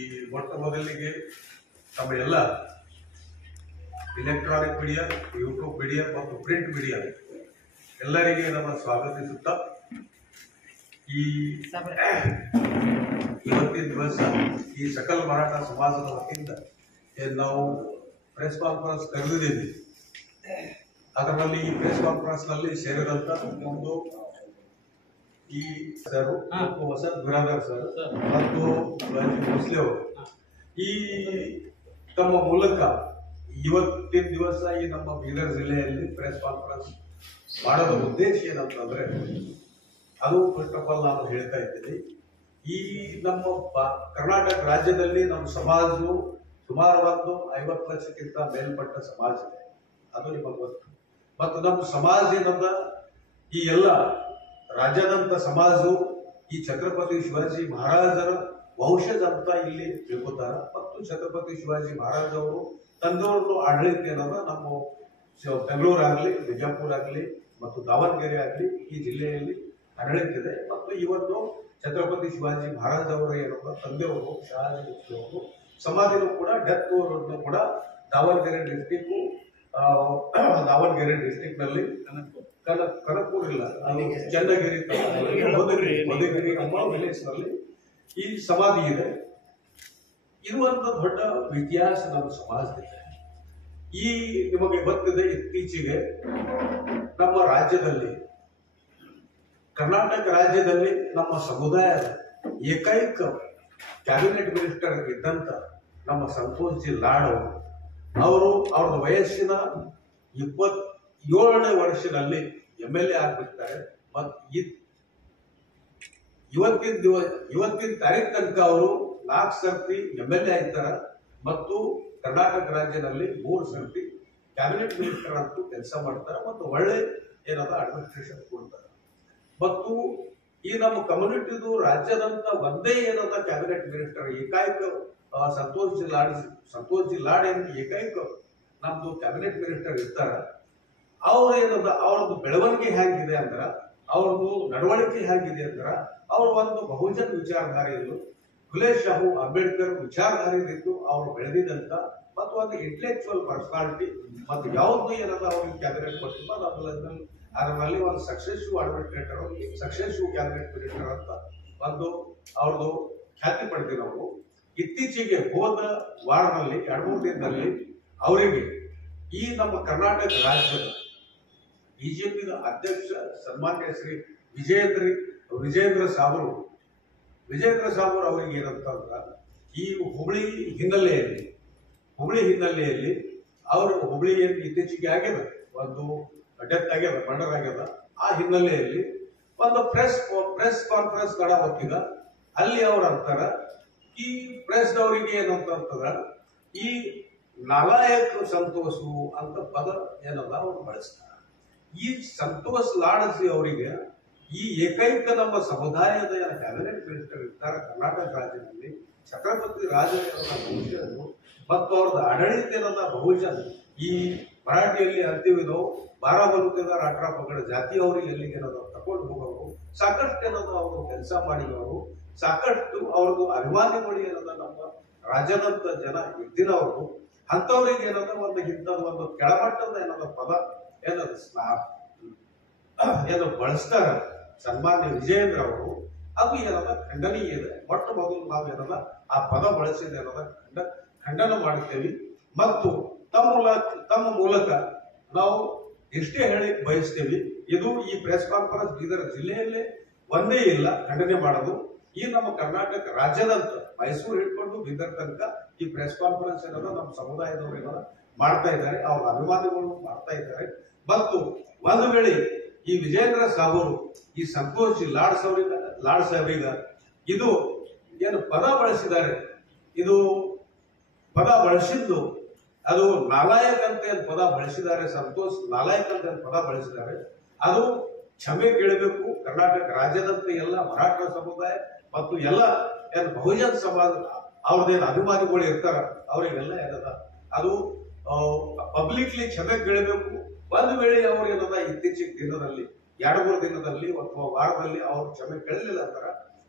ಈ ಮೊಟ್ಟ ಮೊದಲಿಗೆ ನಮ್ಮ ಎಲ್ಲ ಇಲೆಕ್ಟ್ರಾನಿಕ್ ಮೀಡಿಯಾ, ಯೂಟ್ಯೂಬ್ ಮೀಡಿಯಾ ಮತ್ತು ಪ್ರಿಂಟ್ ಮೀಡಿಯಾ ಎಲ್ಲರಿಗೆ ನಮ್ಮ ಸ್ವಾಗತಿಸುತ್ತಾ ಈ ಇವತ್ತಿನ ದಿವಸ ಈ ಸಕಲ ಮರಾಠ ಸಮಾಜದ ವತಿಯಿಂದ ನಾವು ಪ್ರೆಸ್ ಕಾನ್ಫರೆನ್ಸ್ ಕರೆದಿದ್ದೀವಿ. ಅದರಲ್ಲಿ ಈ ಪ್ರೆಸ್ ಕಾನ್ಫರೆನ್ಸ್ ನಲ್ಲಿ ಸೇರಿದಂತ ಒಂದು ಈ ಸರ್ ವಸಂತ್ ಬಿರಾದರ್ ಸರ್ ಮತ್ತು ಭೋಸ್ಲೆ ಅವರು ಈ ತಮ್ಮ ಮೂಲಕ ಇವತ್ತಿನ ದಿವಸ ಈ ನಮ್ಮ ಬೀದರ್ ಜಿಲ್ಲೆಯಲ್ಲಿ ಪ್ರೆಸ್ ಕಾನ್ಫರೆನ್ಸ್ ಮಾಡೋದ ಉದ್ದೇಶ ಏನಂತಂದ್ರೆ, ಅದು ಫಸ್ಟ್ ಆಫ್ ಆಲ್ ನಾನು ಹೇಳ್ತಾ ಇದ್ದೀನಿ, ಈ ನಮ್ಮ ಕರ್ನಾಟಕ ರಾಜ್ಯದಲ್ಲಿ ನಮ್ಮ ಸಮಾಜವು ಸುಮಾರು ಒಂದು 50 ಲಕ್ಷಕ್ಕಿಂತ ಮೇಲ್ಪಟ್ಟ ಸಮಾಜ ಇದೆ, ಅದು ನಿಮಗೆ ಗೊತ್ತು. ಮತ್ತು ನಮ್ಮ ಸಮಾಜ ಏನಂದ, ಈ ಎಲ್ಲ ರಾಜ್ಯದಂತ ಸಮಾಜವು ಈ ಛತ್ರಪತಿ ಶಿವಾಜಿ ಮಹಾರಾಜರ ವಂಶಜ ಅಂತ ಇಲ್ಲಿ ತಿಳ್ಕೊತಾರ. ಮತ್ತು ಛತ್ರಪತಿ ಶಿವಾಜಿ ಮಹಾರಾಜ್ ಅವರು ತಂದವರು ಆಡಳಿತ ಏನದ ನಮ್ಮ ಬೆಂಗಳೂರು ಆಗಲಿ, ಬಿಜಾಪುರ ಆಗಲಿ ಮತ್ತು ದಾವಣಗೆರೆ ಆಗಲಿ ಈ ಜಿಲ್ಲೆಯಲ್ಲಿ ಆಡಳಿತ ಇದೆ. ಮತ್ತು ಇವತ್ತು ಛತ್ರಪತಿ ಶಿವಾಜಿ ಮಹಾರಾಜ್ ಅವರ ಏನಪ್ಪ ತಂದೆಯವರು ಶಹಾಜಿ ಅವರು ಸಮಾಧಿನೂ ಕೂಡ ಡೆತ್ ಅವರನ್ನು ಕೂಡ ದಾವಣಗೆರೆ ಡಿಸ್ಟಿಕ್ ನಲ್ಲಿ ಕನಕಪುರ ಇಲ್ಲ, ಚನ್ನಗಿರಿ ಮಧುಗಿರಿ ಎಂಬ ವಿಲೇಜ್ ನಲ್ಲಿ ಈ ಸಮಾಧಿ ಇದೆ. ಇದು ಒಂದು ದೊಡ್ಡ ಇತಿಹಾಸ ನಮ್ಮ ಸಮಾಜದಿದೆ. ಈ ನಿಮಗೆ ಗೊತ್ತಿದೆ, ಇತ್ತೀಚೆಗೆ ನಮ್ಮ ರಾಜ್ಯದಲ್ಲಿ, ಕರ್ನಾಟಕ ರಾಜ್ಯದಲ್ಲಿ ನಮ್ಮ ಸಮುದಾಯದ ಏಕೈಕ ಕ್ಯಾಬಿನೆಟ್ ಮಿನಿಸ್ಟರ್ ಇದ್ದಂತ ನಮ್ಮ ಸಂತೋಷ್ ಜಿ ಲಾಡ್ ಅವರು ಅವ್ರದ್ದು ವಯಸ್ಸಿನ 27ನೇ ವರ್ಷದಲ್ಲಿ MLA ಆಗ್ಬಿಡ್ತಾರೆ. ಮತ್ತು ಇವತ್ತಿನ ತಾರೀಖು ತನಕ ಅವರು 4 ಸರ್ತಿ MLA ಆಗ್ತಾರ ಮತ್ತು ಕರ್ನಾಟಕ ರಾಜ್ಯದಲ್ಲಿ 3 ಸರ್ತಿ ಕ್ಯಾಬಿನೆಟ್ ಮಿನಿಸ್ಟರ್ ಅಂತೂ ಕೆಲಸ ಮಾಡ್ತಾರೆ ಮತ್ತು ಒಳ್ಳೆ ಏನದ ಅಡ್ಮಿನಿಸ್ಟ್ರೇಷನ್ ಕೊಡ್ತಾರೆ. ಮತ್ತು ಈ ನಮ್ಮ ಕಮ್ಯುನಿಟಿದು ರಾಜ್ಯದಂತ ಒಂದೇ ಏನದ ಕ್ಯಾಬಿನೆಟ್ ಮಿನಿಸ್ಟರ್ ಏಕೈಕ ಸಂತೋಷ್ ಜಿ ಲಾಡ್ ಏಕೈಕ ನಮ್ದು ಕ್ಯಾಬಿನೆಟ್ ಮಿನಿಸ್ಟರ್ ಇರ್ತಾರ. ಅವ್ರ ಏನದ ಅವ್ರದ್ದು ಬೆಳವಣಿಗೆ ಹೇಗಿದೆ ಅಂದ್ರ, ಅವ್ರದ್ದು ನಡವಳಿಕೆ ಹೇಗಿದೆ ಅಂದ್ರ, ಅವ್ರ ಒಂದು ಬಹುಜನ್ ವಿಚಾರಧಾರೆಯಲ್ಲೂ ಫುಲೆ ಶಾಹು ಅಂಬೇಡ್ಕರ್ ವಿಚಾರಧಾರೆಯಲ್ಲಿದ್ದು ಅವರು ಬೆಳೆದಿದ್ದಂತ ಮತ್ತು ಒಂದು ಇಂಟೆಲೆಕ್ಚುಯಲ್ ಪರ್ಸನಾಲಿಟಿ ಮತ್ತು ಯಾವ್ದು ಏನದ ಅವ್ರಿಗೆ ಕ್ಯಾಬಿನೆಟ್ ಕೊಟ್ಟಿಲ್ಲ, ಅದರಲ್ಲಿ ಒಂದು ಸಕ್ಸೆಸಿವ್ ಕ್ಯಾಬಿನೆಟ್ ಮಿನಿಸ್ಟರ್ ಅಂತ ಒಂದು ಅವ್ರದ್ದು ಖ್ಯಾತಿ ಪಡೆದಿಲ್ಲ. ಅವರು ಇತ್ತೀಚೆಗೆ ಹೋದ ವಾರದಲ್ಲಿ 2-3 ದಿನದಲ್ಲಿ ಅವರಿಗೆ ಈ ನಮ್ಮ ಕರ್ನಾಟಕ ರಾಜ್ಯದ ಬಿಜೆಪಿಯ ಅಧ್ಯಕ್ಷ ಸನ್ಮಾನ್ಯ ಶ್ರೀ ವಿಜೇಂದ್ರ ಸಾಬೂರ್ ಅವರಿಗೆ ಏನಂತಂದ್ರ, ಈ ಹುಬ್ಳಿ ಹಿನ್ನೆಲೆಯಲ್ಲಿ ಅವರು ಹುಬ್ಳಿ ಏನು ಇತ್ತೀಚೆಗೆ ಆಗ್ಯದ, ಒಂದು ಡೆತ್ ಆಗ್ಯದ, ಮರ್ಡರ್ ಆಗ್ಯದ. ಆ ಹಿನ್ನೆಲೆಯಲ್ಲಿ ಒಂದು ಪ್ರೆಸ್ ಕಾನ್ಫರೆನ್ಸ್ ನಡೆಯುವಾಗ ಅಲ್ಲಿ ಅವ್ರು ಅಂತಾರ, ಈ ಪ್ರೆಸ್ ಅವರಿಗೆ ಏನಂತಂದ್ರ, ಈ ನಾಲಾಯಕ್ ಸಂತೋಷು ಅಂತ ಪದ ಏನದ ಅವ್ರು ಬಳಸ್ತಾರ. ಈ ಸಂತೋಷ್ ಲಾಡ್ಜಿ ಅವರಿಗೆ ಈ ಏಕೈಕ ನಮ್ಮ ಸಮುದಾಯದ ಕ್ಯಾಬಿನೆಟ್ ಮಿನಿಸ್ಟರ್ ಇರ್ತಾರೆ ಕರ್ನಾಟಕ ರಾಜ್ಯದಲ್ಲಿ, ಛತ್ರಪತಿ ರಾಜರು ಮತ್ತು ಅವ್ರದ್ದು ಆಡಳಿತ ಏನದ ಬಹುಜನ್, ಈ ಮರಾಠಿಯಲ್ಲಿ ಅಂತೀವಿ ನಾವು 12 ಬಲುತೆದಾರ್ 18 ಪಗಡ ಜಾತಿ ಅವರಿಗೆ ಎಲ್ಲಿಗೆ ಏನದ ತಕೊಂಡು ಹೋಗೋರು, ಸಾಕಷ್ಟು ಏನದ ಅವರು ಕೆಲಸ ಮಾಡಿದವರು, ಸಾಕಷ್ಟು ಅವ್ರದ್ದು ಅಭಿಮಾನಿಗಳು ಏನದ ನಮ್ಮ ರಾಜ್ಯದಂತ ಜನ ಇದ್ದಿನವರು. ಅಂತವ್ರಿಗೆ ಏನದ ಒಂದು ಕೆಳಮಟ್ಟದ ಏನದ ಪದ ಏನು ಬಳಸ್ತಾರ ಸನ್ಮಾನ್ಯ ವಿಜಯೇಂದ್ರ ಅವರು, ಅದು ಏನದ ಖಂಡನೀಯ ಇದೆ. ಮೊಟ್ಟ ಮೊದಲು ನಾವು ಏನದ ಆ ಪದ ಬಳಸಿದ ಏನದ ಖಂಡನ ಮಾಡುತ್ತೇವೆ. ಮತ್ತು ತಮ್ಮ ಮೂಲಕ ನಾವು ಇಷ್ಟೇ ಹೇಳಿ ಬಯಸ್ತೇವೆ, ಇದು ಈ ಪ್ರೆಸ್ ಕಾನ್ಫರೆನ್ಸ್ ಬೀದರ್ ಜಿಲ್ಲೆಯಲ್ಲೇ ಒಂದೇ ಇಲ್ಲ ಖಂಡನೆ ಮಾಡೋದು. ಈ ನಮ್ಮ ಕರ್ನಾಟಕ ರಾಜ್ಯದಂತ ಮೈಸೂರು ಹಿಡ್ಕೊಂಡು ಬೀದರ್ ತನಕ ಈ ಪ್ರೆಸ್ ಕಾನ್ಫರೆನ್ಸ್ ಏನದ ನಮ್ಮ ಸಮುದಾಯದವರು ಏನದ ಮಾಡ್ತಾ ಇದ್ದಾರೆ, ಅವ್ರ ಅಭಿಮಾನಿಗಳು ಮಾಡ್ತಾ ಇದ್ದಾರೆ. ಮತ್ತು ಒಂದು ವೇಳೆ ಈ ವಿಜೇಂದ್ರ ಸಾಬೂರು ಈ ಸಂತೋಷ್ ಲಾಡ್ ಸಾಹೇಬ್ರೀಗ ಇದು ಏನು ಪದ ಬಳಸಿದ್ದಾರೆ, ಇದು ಪದ ಬಳಸಿದ್ದು ಅದು ನಾಲಾಯಕ್ ಅಂತ ಏನು ಪದ ಬಳಸಿದ್ದಾರೆ, ಸಂತೋಷ್ ನಾಲಾಯಕ್ ಅಂತ ಏನು ಪದ ಬಳಸಿದ್ದಾರೆ, ಅದು ಕ್ಷಮೆ ಕೇಳಬೇಕು. ಕರ್ನಾಟಕ ರಾಜ್ಯದಂತೆ ಎಲ್ಲ ಮರಾಠ ಸಮುದಾಯ ಮತ್ತು ಎಲ್ಲ ಏನು ಬಹುಜನ್ ಸಮಾಜ ಅವ್ರದ್ದೇನು ಅಭಿಮಾನಿಗಳು ಇರ್ತಾರ ಅವರಿಗೆಲ್ಲ ಏನದ ಅದು ಪಬ್ಲಿಕ್ಲಿ ಕ್ಷಮೆ ಕೇಳಬೇಕು. ಒಂದು ವೇಳೆ ಅವ್ರು ಏನದ ಇತ್ತೀಚಿನ ದಿನದಲ್ಲಿ 2-3 ದಿನದಲ್ಲಿ ಅಥವಾ ವಾರದಲ್ಲಿ ಅವ್ರು ಕ್ಷಮೆ ಕೇಳಲಿಲ್ಲ ಅಂತಾರ,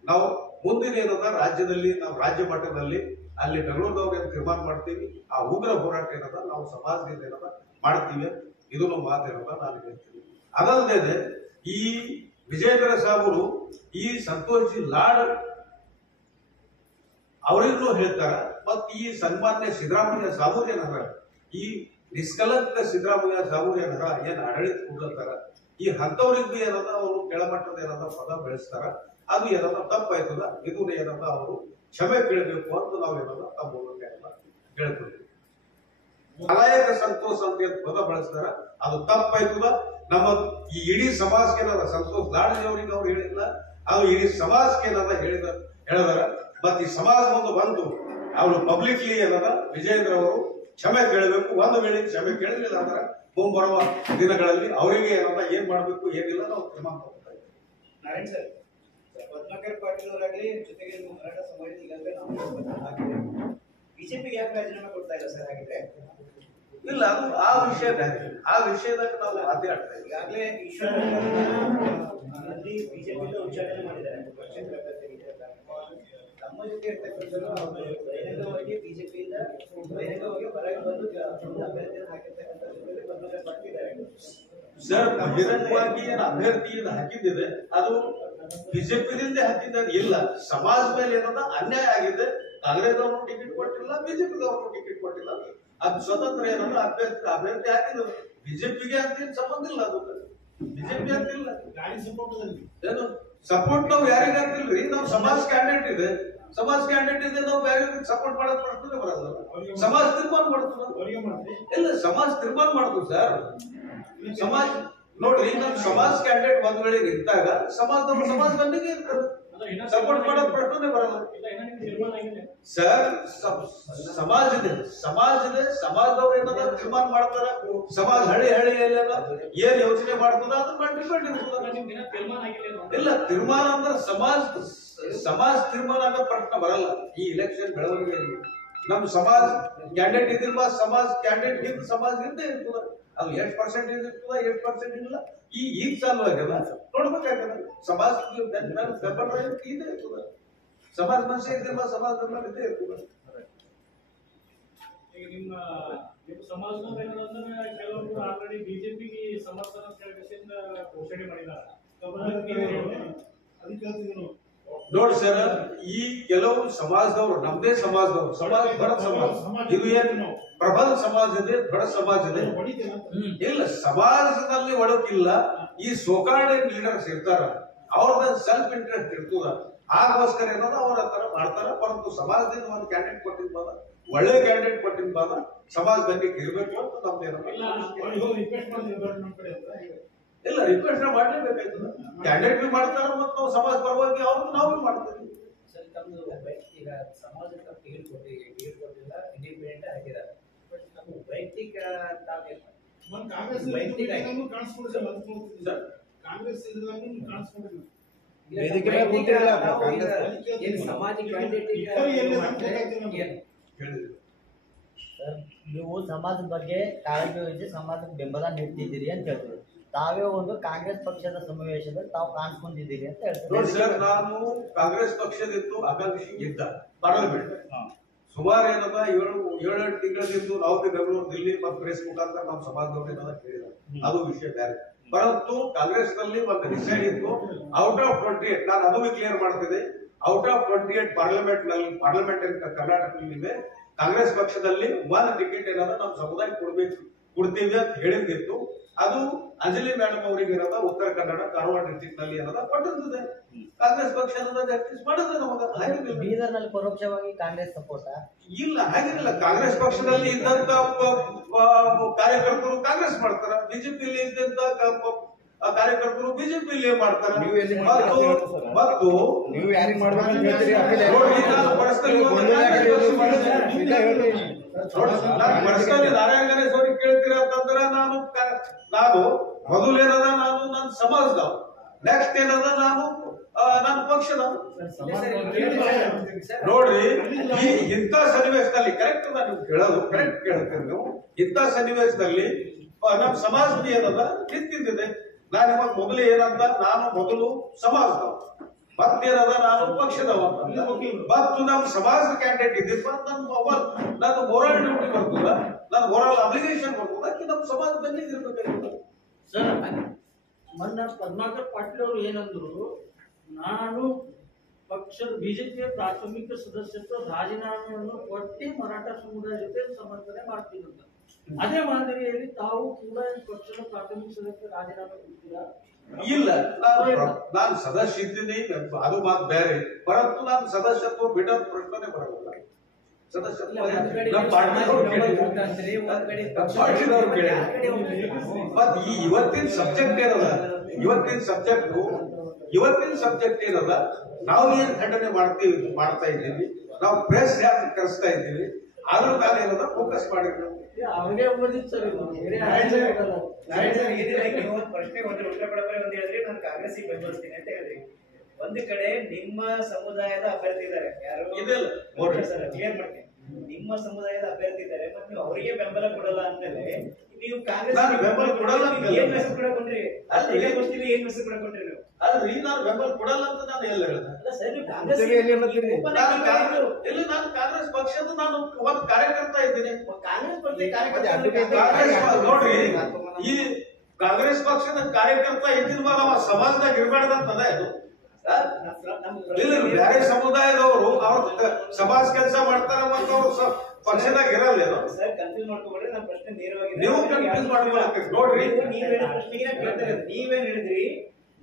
ನಾವು ಮುಂದಿನ ಏನದ ರಾಜ್ಯದಲ್ಲಿ ನಾವು ರಾಜ್ಯ ಮಟ್ಟದಲ್ಲಿ ಅಲ್ಲಿ ಬೆಂಗಳೂರಿನವ್ರು ಏನು ತೀರ್ಮಾನ ಮಾಡ್ತೀವಿ ಆ ಉಗ್ರ ಹೋರಾಟ ಏನದ ನಾವು ಸಮಾಜದಿಂದ ಏನದ ಮಾಡ್ತೀವಿ ಇದನ್ನು ಮಾತೇನದ ನಾನು ಹೇಳ್ತೀನಿ. ಅದಲ್ಲದೆ ಈ ವಿಜಯೇಂದ್ರ ಸಾಬರು ಈ ಸಂತೋಷ್ ಜಿ ಲಾಡ್ ಅವರಿಗೂ ಹೇಳ್ತಾರ ಮತ್ ಈ ಸನ್ಮಾನ್ಯ ಸಿದ್ದರಾಮಯ್ಯ ಸಾಬೂರ್ ಏನದ ಈ ನಿಷ್ಕಲಂಕ ಸಿದ್ದರಾಮಯ್ಯ ಸಾಬೂರ್ ಏನದ ಏನ್ ಆಡಳಿತ ಕೊಡ್ಲತ್ತಾರ ಈ ಹಂತವ್ರಿಗೆ ಏನದ ಅವರು ಕೆಳಮಟ್ಟದ ಏನದ ಪದ ಬೆಳೆಸ್ತಾರ ಅದು ಏನದ ತಪ್ಪಾಯ್ತದ ಇದು ಏನದ ಅವರು ಕ್ಷಮೆ ಕೇಳಬೇಕು ಅಂತ ನಾವು ಏನದ ತಮ್ಮ ಮೂಲಕ ಎಲ್ಲ ಹೇಳ್ಕೊಳ್ತೀವಿ. ಅಲಾಯಕ ಸಂತೋಷ ಅಂತ ಏನ್ ಪದ ಬಳಸ್ತಾರ ಅದು ತಪ್ಪಾಯ್ತದ. ನಮ್ಮ ಈ ಇಡೀ ಸಮಾಜಕ್ಕೆ ಏನದ ಸಂತೋಷ್ ಲಾಡ್ಜಿ ಅವರಿಗೆ ಅವ್ರು ಹೇಳಿಲ್ಲ, ಅದು ಇಡೀ ಸಮಾಜಕ್ಕೆ ಏನದ ಹೇಳಿದಾರ. ಮತ್ ಈ ಸಮಾಜ ಮುಂದೆ ಬಂದು ಅವರು ಪಬ್ಲಿಕ್ಲಿ ಏನದ ವಿಜಯೇಂದ್ರ ಅವರು ಕ್ಷಮೆ ಕೇಳಬೇಕು. ಒಂದು ವೇಳೆ ಕ್ಷಮೆ ಕೇಳಲಿಲ್ಲ ಅಂದ್ರೆ ಮುಂಬರುವ ದಿನಗಳಲ್ಲಿ ಅವರಿಗೆ ಏನದ ಏನ್ ಮಾಡ್ಬೇಕು ಏನಿಲ್ಲ ನಾವು ತೀರ್ಮಾನ ತಗೋತಾ ಇದ್ದೀವಿ. ನಾರಾಯಣ್ ಸರ್, ಪದ್ಮಾಕರ್ ಪಾಟೀಲ್ ಅವರಾಗಲಿ ಜೊತೆಗೆ ಮರಾಠ ಸಮಾಜ ಈಗಾಗಲೇ ನಾವು ಬಿಜೆಪಿಗೆ ಯಾಕೆ ರಾಜೀನಾಮೆ ಕೊಡ್ತಾ ಇಲ್ಲ ಸರ್? ಹಾಗಿದ್ರೆ ಇಲ್ಲ, ಅದು ಆ ವಿಷಯ ಬೇರೆ, ಆ ವಿಷಯದಾಗ ನಾವು ಮಾತಾಡ್ತಾ ಇದ್ದೀವಿ. ಈಗಾಗಲೇ ಈಶ್ವರ ಬಿಜೆಪಿ ಉಚ್ಚಾಟನೆ ಮಾಡಿದ್ದಾರೆ. ನಮ್ಮ ಜೊತೆ ಇರ್ತಕ್ಕಂಥದ್ದು ಬಹಿರಂಗವಾಗಿ ಬಿಜೆಪಿಯಿಂದ ಬಹಿರಂಗವಾಗಿ ಹೊರಗೆ ಬಂದು ಅಭ್ಯರ್ಥಿಯನ್ನು ಹಾಕಿರ್ತಕ್ಕಂಥ ಪದ್ಮಾಕರ್ ಪಾಟೀಲ್ ಇದ್ದಾರೆ. ಸರ್, ಬಹಿರಂಗವಾಗಿ ಏನು ಅಭ್ಯರ್ಥಿಯನ್ನು ಹಾಕಿದ್ದಿದೆ ಅದು ಬಿಜೆಪಿದಿಂದ ಹಾಕಿದ್ದ ಇಲ್ಲ. ಸಮಾಜ ಮೇಲೆ ಏನದ ಅನ್ಯಾಯ ಆಗಿದೆ. ಕಾಂಗ್ರೆಸ್ ಅವರು ಟಿಕೆಟ್ ಕೊಟ್ಟಿಲ್ಲ, ಬಿಜೆಪಿ ಅವರು ಟಿಕೆಟ್ ಕೊಟ್ಟಿಲ್ಲ. ಅದು ಸ್ವತಂತ್ರ ಏನಂದ್ರೆ ಅಭ್ಯರ್ಥಿ ಹಾಕಿದ್ರು. ಬಿಜೆಪಿಗೆ ಅಂತ ಸಂಬಂಧ ಇಲ್ಲ, ಅದು ಬಿಜೆಪಿ ಅಂತಿಲ್ಲ. ಏನು ಸಪೋರ್ಟ್ ನಾವು ಯಾರಿಗೆ ಆಗ್ತಿಲ್ರಿ? ನಾವು ಸಮಾಜ ಕ್ಯಾಂಡಿಡೇಟ್ ಇದೆ, ಸಮಾಜ ಕ್ಯಾಂಡಿಡೇಟ್ ಇದೆ, ನಾವು ಯಾರಿಗೆ ಸಪೋರ್ಟ್ ಮಾಡಕ್ ಪ್ರಶ್ನೆ ಬರಲ್ಲ. ಸಮಾಜ ತೀರ್ಮಾನ ಮಾಡ್ತದ ಇಲ್ಲ, ಸಮಾಜ ತೀರ್ಮಾನ ಮಾಡ್ತು ಸರ್. ಸಮಾಜ ನೋಡ್ರಿ, ನಮ್ ಸಮಾಜ ಕ್ಯಾಂಡಿಡೇಟ್ ಒಂದ್ ವೇಳೆ ನಿಂತಾಗ ಸಮಾಜದವ್ರು ಸಮಾಜ ಬಂದಿಗೆ ಇರ್ತಾರೆ, ಸಪೋರ್ಟ್ ಮಾಡೋದ್ ಪ್ರಶ್ನೆ ಬರಲ್ಲ ಸರ್. ಸಮಾಜದವ್ರು ಏನದ ತೀರ್ಮಾನ ಮಾಡ್ತಾರ. ಸಮಾಜ ಹಳ್ಳಿ ಹಳ್ಳಿಯಲ್ಲೆಲ್ಲ ಏನ್ ಯೋಚನೆ ಮಾಡ್ತದ ಅದನ್ನ ಡಿಪೆಂಡ್ ಇರ್ತದ. ಇಲ್ಲ, ತೀರ್ಮಾನ ಅಂದ್ರೆ ಸಮಾಜ ತೀರ್ಮಾನ ಆಗೋ ಪ್ರಶ್ನೆ ಬರಲ್ಲ ಈ ಇಲೆಕ್ಷನ್ ಬೆಳವಣಿಗೆ. ನಮ್ ಸಮಾಜ ಕ್ಯಾಂಡಿಡೇಟ್ ಇದ್ದಿಲ್ವಾ? ಸಮಾಜ ಕ್ಯಾಂಡಿಡೇಟ್ ಗಿಂತ ಸಮಾಜ ಗಿಂತ ಇರ್ತದ. ಅದು ಎಷ್ಟು ಪರ್ಸೆಂಟೇಜ್ ಇರ್ತದ, ಎಷ್ಟು ಪರ್ಸೆಂಟ್ ಇಲ್ಲ, ಈಗ ಚಾಲು ಆಗ್ಯದ ನೋಡ್ಬೇಕಾಗ್ತದ. ಸಮಾಜ ಬೆಂಬಲ ಇದೆ ಇರ್ತದ, ಸಮಾಜ ಮನುಷ್ಯ ಇದ್ದಿಲ್ವಾ? ಸಮಾಜ ಬೆಂಬಲ ಇದ್ದೇ ಇರ್ತದ. ಈಗ ನಿಮ್ಮ ಸಮಾಜದವ್ರು ಏನಂದ್ರೆ ಕೆಲವೊಬ್ರು ಆಲ್ರೆಡಿ ಬಿಜೆಪಿಗೆ ಸಮರ್ಥನ ಘೋಷಣೆ ಮಾಡಿದ್ದಾರೆ. ನೋಡಿ ಸರ್, ಈ ಕೆಲವು ಸಮಾಜದವರು ನಮ್ದೇ ಸಮಾಜದವರು ಬಡ ಸಮಾಜ ಇದು ಏನು ಪ್ರಬಲ ಸಮಾಜ ಇದೆ, ಬಡ ಸಮಾಜ ಇದೆ. ಇಲ್ಲ, ಸಮಾಜದಲ್ಲಿ ಒಡಕಿಲ್ಲ. ಈ ಸೋಕಾರ್ಡ್ ಲೀಡರ್ಸ್ ಇರ್ತಾರ, ಅವ್ರದ ಸೆಲ್ಫ್ ಇಂಟ್ರೆಸ್ಟ್ ಇರ್ತದ. ಆಗೋಸ್ಕರ ಏನದ ಅವ್ರ ಹತ್ರ ಮಾಡ್ತಾರ. ಪರಂತು ಸಮಾಜದಿಂದ ಒಂದು ಕ್ಯಾಂಡಿಡೇಟ್ ಕೊಟ್ಟಿದ್ ಬಾದ, ಒಳ್ಳೆ ಕ್ಯಾಂಡಿಡೇಟ್ ಕೊಟ್ಟಿದ್ ಬಾದ ಸಮಾಜ ಬಂದಿಗೆ ಇರ್ಬೇಕು ಅಂತ ನಮ್ದೇನಲ್ಲ. ಇಲ್ಲ, ರಿಕ್ವೆಸ್ಟ್ ಮಾಡ್ಲೇಬೇಕಾಯ್ತದ. ಕ್ಯಾಂಡಿಡೇಟ್ ಬಿ ಮಾಡ್ತಾರ ಮತ್ತು ನಾವು ಸಮಾಜ ಪರವಾಗಿ ಅವ್ರು ನಾವು ಮಾಡ್ತೀವಿ. ಈಗ ಸಮಾಜಕ್ಕೆ ಟಿಕೆಟ್ ಕೊಟ್ಟಿಲ್ಲ, ಇಂಡಿಪೆಂಡೆಂಟ್ ಹಾಕಿದ್ದಾರೆ. ಬಟ್ ನಮ್ಮ ವೈಯಕ್ತಿಕ ನೀವು ಸಮಾಜದ ಬಗ್ಗೆ ಕಾಳಜಿ ವಹಿಸಿ ಸಮಾಜಕ್ಕೆ ಬೆಂಬಲ ನೀಡ್ತಿದ್ದೀರಿ ಅಂತ ಹೇಳ್ತೀವಿ. ತಾವೇ ಒಂದು ಕಾಂಗ್ರೆಸ್ ಪಕ್ಷದ ಸಮಾವೇಶದಲ್ಲಿ ತಾವು ಕಾಣಿಸ್ಕೊಂಡಿದ್ದೀರಿ ಅಂತ ಹೇಳ್ತಾರೆ. ನೋಡಿ ಸರ್, ನಾನು ಕಾಂಗ್ರೆಸ್ ಪಕ್ಷದಿತ್ತು ಆಕಾಂಕ್ಷಿ ಇದ್ದ ಪಾರ್ಲಿಮೆಂಟ್ ಸುಮಾರು ಏನದ 7-8 ತಿಂಗಳಿಂದ ನಾವು ಬೆಂಗಳೂರು, ದಿಲ್ಲಿ ಮತ್ತು ಪ್ರೆಸ್ ಮುಖಾಂತರ ನಮ್ಮ ಸಮಾಜದವ್ರು ಏನದ ಕೇಳಿದ, ಅದು ವಿಷಯ ಬೇರೆ. ಪರಂತು ಕಾಂಗ್ರೆಸ್ ನಲ್ಲಿ ಒಂದು ಡಿಸೈಡ್ ಇತ್ತು, ಔಟ್ ಆಫ್ 28 ನಾನು ಅದು ಕ್ಲಿಯರ್ ಮಾಡ್ತಿದ್ದೆ. ಔಟ್ ಆಫ್ 28 ಪಾರ್ಲಿಮೆಂಟ್ ಕರ್ನಾಟಕದಲ್ಲಿ ಕಾಂಗ್ರೆಸ್ ಪಕ್ಷದಲ್ಲಿ ಒಂದು ಟಿಕೆಟ್ ಏನದ ನಮ್ಮ ಸಮುದಾಯಕ್ಕೆ ಕೊಡ್ತೀವಿ ಅಂತ ಹೇಳಿದ್ದಿತ್ತು. ಅದು ಅಂಜಲಿ ಮೇಡಮ್ ಅವರಿಗೆ ಏನದ ಉತ್ತರ ಕನ್ನಡ ಕಾರವಾರ ಡಿಸ್ಟ್ರಿಕ್ಟ್ ನಲ್ಲಿ ಏನದ ಕೊಟ್ಟಿರ್ತದೆ. ಕಾಂಗ್ರೆಸ್ ಪಕ್ಷ ಜಸ್ಟಿಸ್ ಮಾಡಿದ್ರೆ ನಮಗೆ ಬೀದರ್ನಲ್ಲಿ ಪರೋಕ್ಷವಾಗಿ ಕಾಂಗ್ರೆಸ್ ಸಪೋರ್ಟ್ ಇಲ್ಲ, ಹಾಗಿರಲಿಲ್ಲ. ಕಾಂಗ್ರೆಸ್ ಪಕ್ಷದಲ್ಲಿ ಇದ್ದಂತ ಕಾರ್ಯಕರ್ತರು ಕಾಂಗ್ರೆಸ್ ಮಾಡ್ತಾರ, ಬಿಜೆಪಿಯಲ್ಲಿ ಇದ್ದಂತ ಕಾರ್ಯಕರ್ತರು ಬಿಜೆಪಿಯಲ್ಲಿ ಮಾಡ್ತಾರ. ಮತ್ತು ನೀವು ಯಾರಿಗೆ ಮಾಡ್ಬೇಕು ಪರ್ಸನಲಿ ನಾರಾಯಣ ಗಣೇಶ್ ಅವ್ರಿಗೆ ಕೇಳ್ತೀರ ಅಂತಂದ್ರೆ ನಾನು ಮೊದಲೇನದ ನಾನು ನನ್ನ ಸಮಾಜದವ್, ನೆಕ್ಸ್ಟ್ ಏನದ ನಾನು ನನ್ನ ಪಕ್ಷದ. ನೋಡ್ರಿ, ಈ ಇಂಥ ಸನ್ನಿವೇಶದಲ್ಲಿ ಕರೆಕ್ಟ್ ನೀವು ಕೇಳೋದು ಕರೆಕ್ಟ್ ಕೇಳ್ತೀರಿ ನೀವು. ಇಂಥ ಸನ್ನಿವೇಶದಲ್ಲಿ ನಮ್ಮ ಸಮಾಜದ ಏನದ ನಿಂತಿದ್ದಿದೆ. ನಾನು ಇವಾಗ ಮೊದಲು ಏನಂತ, ನಾನು ಮೊದಲು ಸಮಾಜದವ್, ಮತ್ತೇನದ ನಾನು ಪಕ್ಷದವ ಮತ್ತು ನಮ್ಮ ಸಮಾಜದ ಕ್ಯಾಂಡಿಡೇಟ್ ಇದ್ದಿಪ್ಪ ನನ್ನ ಮೊರಲ್ ಡ್ಯೂಟಿ ಬರ್ತದ, ನನ್ನ ಮೊರಲ್ ಅಬ್ಲಿಗೇಷನ್ ಬರ್ತದ, ಅದಕ್ಕೆ ನಮ್ಮ ಸಮಾಜ ಬೆನ್ನಿಗೆ ಇರ್ಬೇಕಾಗಿತ್ತು. ಸರ್ ಮೊನ್ನೆ ಪದ್ಮಾಕರ್ ಪಾಟೀಲ್ ಅವರು ಏನಂದ್ರು, ನಾನು ಪಕ್ಷದ ಬಿಜೆಪಿಯ ಪ್ರಾಥಮಿಕ ಸದಸ್ಯತ್ವ ರಾಜೀನಾಮೆಯನ್ನು ಕೊಟ್ಟು ಮರಾಠ ಸಮುದಾಯ ಜೊತೆ ಸಮರ್ಥನೆ ಮಾಡ್ತೀನಿ ಅಂತ. ಅದೇ ಮಾದರಿಯಲ್ಲಿ ತಾವು ಕೂಡ ಪಕ್ಷದ ಪ್ರಾಥಮಿಕ ಸದಸ್ಯ ರಾಜೀನಾಮೆ ಕೊಡ್ತೀರಾ? ಇಲ್ಲ, ನಾನು ಸದಸ್ಯ ಇದ್ದೀನಿ, ಅದು ಮಾತು ಬೇರೆ. ಪರಂತು ನಾನು ಸದಸ್ಯತ್ವ ಬಿಡೋದ್ ಪ್ರಶ್ನೆ ಬರೋಲ್ಲ. ಸದಸ್ಯತ್ವ ನಮ್ಮ ಪಾರ್ಟಿದವ್ರು ಮತ್ ಈ ಇವತ್ತಿನ ಸಬ್ಜೆಕ್ಟ್ ಏನದ, ಇವತ್ತಿನ ಸಬ್ಜೆಕ್ಟ್ ಏನದ, ನಾವು ಏನ್ ಖಂಡನೆ ಮಾಡ್ತಾ ಇದ್ದೀವಿ, ನಾವು ಪ್ರೆಸ್ ಯಾಕೆ ಕರೆಸ್ತಾ ಇದ್ದೀವಿ, ಅದ್ರ ಮೇಲೆ ಏನದ ಫೋಕಸ್ ಮಾಡಿದ್ರು. ಅವ್ರಿಗೆ ಓದಿದ್ ಸರ್ ಇದು. ಪ್ರಶ್ನೆ ಉತ್ತರ ಕೊಡಬಾರೆ ಒಂದು ಹೇಳಿದ್ರಿ, ನಾನು ಕಾಂಗ್ರೆಸ್ಸಿಗೆ ಬೆಂಬಲಿಸ್ತೀನಿ ಅಂತ ಹೇಳಿದ್ರಿ. ಒಂದು ಕಡೆ ನಿಮ್ಮ ಸಮುದಾಯದ ಅಭ್ಯರ್ಥಿ ಇದ್ದಾರೆ, ಯಾರು ಸರ್ ಕ್ಲಿಯರ್ ಮಾಡ್ತೀನಿ, ನಿಮ್ಮ ಸಮುದಾಯದ ಅಭ್ಯರ್ಥಿ ಇದ್ದಾರೆ, ಮತ್ತೆ ನೀವು ಅವರಿಗೆ ಬೆಂಬಲ ಕೊಡಲ್ಲ ಅಂತಂದ್ರೆ ನೀವು ಕಾಂಗ್ರೆಸ್ ಬೆಂಬಲ ಕೊಡಲ್ಲ ಏನ್ ಮೆಸೇಜ್ ಕೊಡಕೊಂಡ್ರಿ? ಅಲ್ಲ ಗೊತ್ತಿಲ್ಲ ಏನ್ ಮೆಸೇಜ್ ಕೊಡಕೊಂಡ್ರಿ ನೀವು? ಅಲ್ರಿ, ನಾನು ಬೆಂಬಲ ಕೊಡಲ್ಲ ಅಂತ ನಾನು ಎಲ್ಲ ಹೇಳಿದೆ. ಸರ್ ನೀವು ಕಾಂಗ್ರೆಸ್ ಇಲ್ಲ, ನಾನು ಕಾಂಗ್ರೆಸ್ ಪಕ್ಷದ ನಾನು ಒಂದು ಕಾರ್ಯಕರ್ತ ಇದ್ದೀನಿ. ಕಾಂಗ್ರೆಸ್ ಪಕ್ಷದ ಕಾರ್ಯಕರ್ತ ನೋಡ್ರಿ, ಈ ಕಾಂಗ್ರೆಸ್ ಪಕ್ಷದ ಕಾರ್ಯಕರ್ತ ಇದ್ದಿರುವಾಗ ಅವ ಸಮಾಜದಾಗ ಇರಬಾರ್ದಂತದ ಇದು. ಇಲ್ಲ, ಬೇರೆ ಸಮುದಾಯದವರು ಅವ್ರ ಸಮಾಜ ಕೆಲಸ ಮಾಡ್ತಾರ ಮತ್ತು ಅವ್ರು ಪಕ್ಷದಾಗ ಇರಲ್ಲ. ಸರ್ ಕನ್ಫ್ಯೂಸ್ ಮಾಡ್ಕೊಬೇಡ್ರಿ, ನನ್ನ ಪ್ರಶ್ನೆ ನೇರವಾಗಿ ನೀವು ಕನ್ಫ್ಯೂಸ್ ಮಾಡ್ಕೊಳಕ್ಕೆ ನೋಡ್ರಿ. ನೀವೇನ್ ಹೇಳಿದ್ರಿ,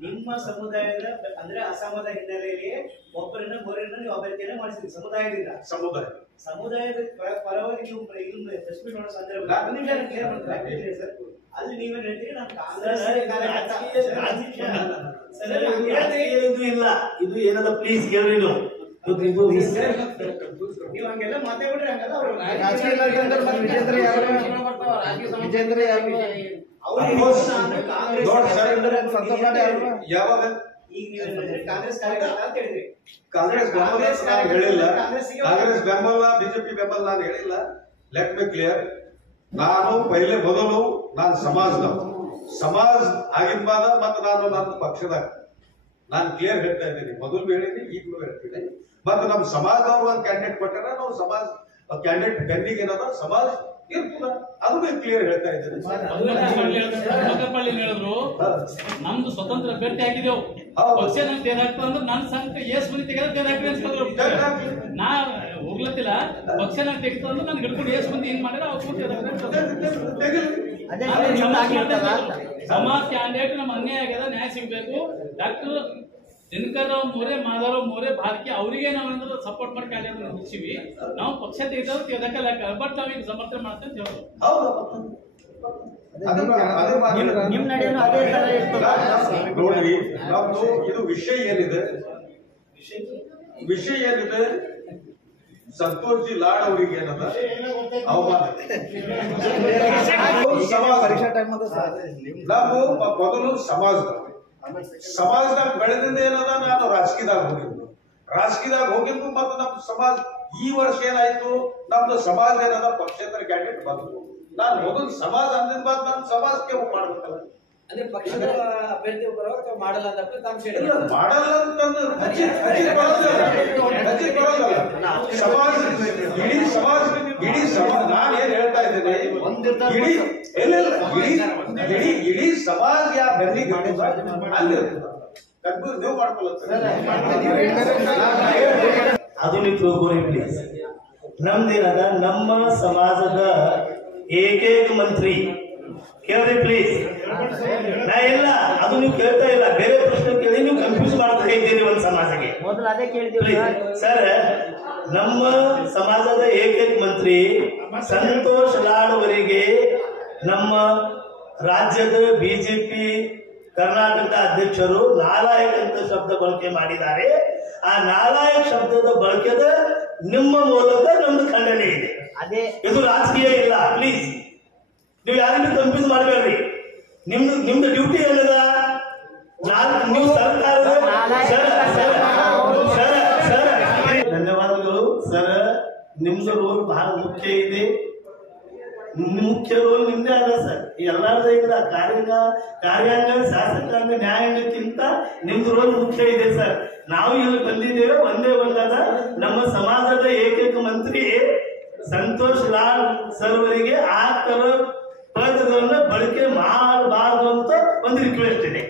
ನಿಮ್ಮ ಸಮುದಾಯದ ಅಂದ್ರೆ ಅಸಮದ ಹಿನ್ನೆಲೆಯಲ್ಲಿ ಒಬ್ಬರನ್ನ ಮೂರನ್ನ ನೀವು ಅಭ್ಯರ್ಥಿಯನ್ನ ಮಾಡಿಸಿದ್ರಿ ಸಮುದಾಯದ ಪರವಾಗಿ ನೀವು ಪ್ರೆಸ್ ಮೀಟ್ ಮಾಡೋ ಸಂದರ್ಭ ಅಲ್ಲಿ ನೀವೇನ್ ಹೇಳ್ತೀರಿ, ನಾನು ಕಾಂಗ್ರೆಸ್ ಇಲ್ಲ, ಇದು ಏನದ ಪ್ಲೀಸ್ ಕೇಳ್ರಿ ನೀವು. ನೀವು ಹಂಗೆಲ್ಲ ಮಾತಾಡ್ಬಿಟ್ರೆ ಹಂಗಲ್ಲ ಅವರು ಯಾವಾಗ ಕಾಂಗ್ರೆಸ್ ಕಾರ್ಯಕರ್ತ ಅಂತ ಹೇಳಿದ್ರಿ. ಕಾಂಗ್ರೆಸ್ ಹೇಳಿಲ್ಲ, ಕಾಂಗ್ರೆಸ್ ಬೆಂಬಲ ಬಿಜೆಪಿ ಬೆಂಬಲ ನಾನು ಹೇಳಿಲ್ಲ. ಲೆಟ್ ಮಿ ಕ್ಲಿಯರ್, ನಾನು ಮೊದಲು ನಾನು ಸಮಾಜ ಆಗಿರ್ಬಾದ ಮತ್ತು ನಾನು ನನ್ನ ಪಕ್ಷದಾಗ ನಾನು ಕ್ಲಿಯರ್ ಹೇಳ್ತಾ ಇದ್ದೀನಿ. ಮೊದಲು ಹೇಳಿದ್ದೀನಿ, ಈಗಲೂ ಹೇಳ್ತೀನಿ. ಮತ್ತೆ ನಮ್ಮ ಸಮಾಜದವ್ರು ಒಂದು ಕ್ಯಾಂಡಿಡೇಟ್ ಕೊಟ್ಟಾರ, ನಾವು ಸಮಾಜ ಕ್ಯಾಂಡಿಡೇಟ್ ಬೆನ್ನಿಗೆ ಏನದ ಸಮಾಜ ಇರ್ತದ, ಅದು ಕ್ಲಿಯರ್ ಹೇಳ್ತಾ ಇದ್ದೀನಿ. ಹೇಳಿದ್ರು ನಮ್ದು ಸ್ವತಂತ್ರ ಅಭ್ಯರ್ಥಿ ಆಗಿದ್ದೇವು, ಪಕ್ಷ ನಂಗೆ ತೇದಾಗ್ತದೆ ಅಂದ್ರೆ ನನ್ನ ಸಂಘ ಏಸ್ ಮಂದಿ ತೆಗೆದ ತೇದಾಕ್ರಿ ಅಂತಂದ್ರು. ನಾ ಹೋಗ್ಲತ್ತಿಲ್ಲ, ಪಕ್ಷ ನಂಗೆ ತೆಗಿತ ಅಂದ್ರೆ ನನ್ಗೆ ಹಿಡ್ಕೊಂಡು ಏಸ್ ಮಂದಿ ಏನ್ ಮಾಡಿದ್ರೆ ಅವ್ರು ಸಮಾಜ ಕ್ಯಾಂಡಿಡೇಟ್ ನಮ್ಮ ಅನ್ಯಾಯ ಆಗ್ಯದ, ನ್ಯಾಯ ಸಿಗ್ಬೇಕು. ಡಾಕ್ಟರ್ ದಿನಕರ್ ರಾವ್ ಮೋರೆ, ಮಾಧವರಾವ್ ಮೋರೆ ಭಾರತಿ ಅವರಿಗೆ ನಾವೇನಾದ್ರು ಸಪೋರ್ಟ್ ಮಾಡಿ ಕ್ಯಾಂಡಿಡೇಟ್ ನಿಲ್ಸಿವಿ. ನಾವು ಪಕ್ಷ ತೆಗೆದವ್ರು ತೆಗೆದಕ್ಕಲ್ಲ, ಬಟ್ ನಾವೀಗ ಸಮರ್ಥನೆ ಮಾಡ್ತೇವೆ ಅಂತ ಹೇಳೋದು. ನಿಮ್ ನಡೆಯನ್ನು ಅದೇ ತರ ಇರ್ತದ ನೋಡ್ರಿ, ನಮ್ದು ಇದು ವಿಷಯ ಏನಿದೆ, ಸಂತೋಷ್ ಜಿ ಲಾಡ್ ಅವರಿಗೆ ಏನದ ಅವಮಾನ. ನಾವು ಮೊದಲು ಸಮಾಜದಾಗ ಬೆಳೆದಿಂದ ಏನದ, ನಾನು ರಾಜಕೀಯದಾಗ ಹೋಗಿದ್ದು ಮತ್ತು ನಮ್ಮ ಸಮಾಜ ಈ ವರ್ಷ ಏನಾಯ್ತು, ನಮ್ದು ಸಮಾಜ ಏನದ ಪಕ್ಷೇತರ ಕ್ಯಾಂಡಿಡೇಟ್ ಬಂದ್ರು. ನಾನು ಮೊದಲು ಸಮಾಜ ಅಂದಿನ ಬಾದ್ ನಾನು ಸಮಾಜಕ್ಕೆ ಮಾಡ್ಬೇಕಲ್ಲ. ಅಂದ್ರೆ ಪಕ್ಷದ ಅಭ್ಯರ್ಥಿ ಮಾಡಲ್ಲ ಅಂತ ಮಾಡಲ್ಲ ಅಂತಂದ್ರೆ ಇಡೀ ಸಮಾಜ ನಾನು ಏನ್ ಹೇಳ್ತಾ ಇದ್ದೇನೆ, ಇಡೀ ಸಮಾಜ ಯಾವ ಬೆನ್ನಿಗೆ ಅಲ್ಲಿ ನೀವು ಮಾಡ್ಕೊಳ್ಳುತ್ತೆ. ಅದು ನೀವು ತಿಳ್ಕೊರಿ ಪ್ಲೀಸ್. ನಮ್ದೇನದ, ನಮ್ಮ ಸಮಾಜದ ಏಕೈಕ ಮಂತ್ರಿ ಕೇಳ್ರಿ ಪ್ಲೀಸ್. ನಾ ಇಲ್ಲ, ಅದು ನೀವು ಕೇಳ್ತಾ ಇಲ್ಲ, ಬೇರೆ ಪ್ರಶ್ನೆ ಕೇಳಿ ನೀವು ಕನ್ಫ್ಯೂಸ್ ಮಾಡ್ತಾ ಇದ್ದೀರಿ ಒಂದು ಸಮಾಜಕ್ಕೆ. ಮೊದಲು ಅದೇ ಕೇಳಿದ್ವಿ ಸರ್. ನಮ್ಮ ಸಮಾಜದ ಏಕೈಕ ಮಂತ್ರಿ ಸಂತೋಷ್ ಲಾಡ್ ಅವರಿಗೆ ನಮ್ಮ ರಾಜ್ಯದ ಬಿಜೆಪಿ ಕರ್ನಾಟಕದ ಅಧ್ಯಕ್ಷರು ನಾಲಾಯಕ್ ಅಂತ ಶಬ್ದ ಬಳಕೆ ಮಾಡಿದ್ದಾರೆ. ಆ ನಾಲಾಯಕ್ ಶಬ್ದದ ಬಳಕೆದ ನಿಮ್ಮ ಮೂಲಕ ನಮ್ದು ಖಂಡನೆ ಇದೆ. ಇದು ರಾಜಕೀಯ ಇಲ್ಲ. ಪ್ಲೀಸ್ ನೀವು ಯಾರಿಗೂ ಕನ್ಫ್ಯೂಸ್ ಮಾಡಬೇಡ್ರಿ. ನಿಮ್ದು ಡ್ಯೂಟಿ ಏನದ, ನೀವು ಸರ್ಕಾರದ ಧನ್ಯವಾದಗಳು ಸರ್. ನಿಮ್ದು ರೋಲ್ ಬಹಳ ಮುಖ್ಯ ಇದೆ. ಮುಖ್ಯ ರೋಲ್ ನಿಮ್ದೇ ಅದ ಸರ್, ಎಲ್ಲಾರ್ದೇ ಇಲ್ಲ. ಕಾರ್ಯಾಂಗ ಶಾಸಕಾಂಗ ನ್ಯಾಯಾಂಗಕ್ಕಿಂತ ನಿಮ್ದು ರೋಲ್ ಮುಖ್ಯ ಇದೆ ಸರ್. ನಾವು ಇಲ್ಲಿ ಬಂದಿದ್ದೇವೆ ಒಂದೇ ಒಂದಾದ ನಮ್ಮ ಸಮಾಜದ ಏಕೈಕ ಮಂತ್ರಿ ಸಂತೋಷ್ ಲಾಲ್ ಸರ್ ಅವರಿಗೆ ಆ ತರ ಪದಗಳನ್ನ ಬಳಕೆ ಮಾಡಬಾರದು ಅಂತ ಒಂದು ರಿಕ್ವೆಸ್ಟ್ ಇದೆ.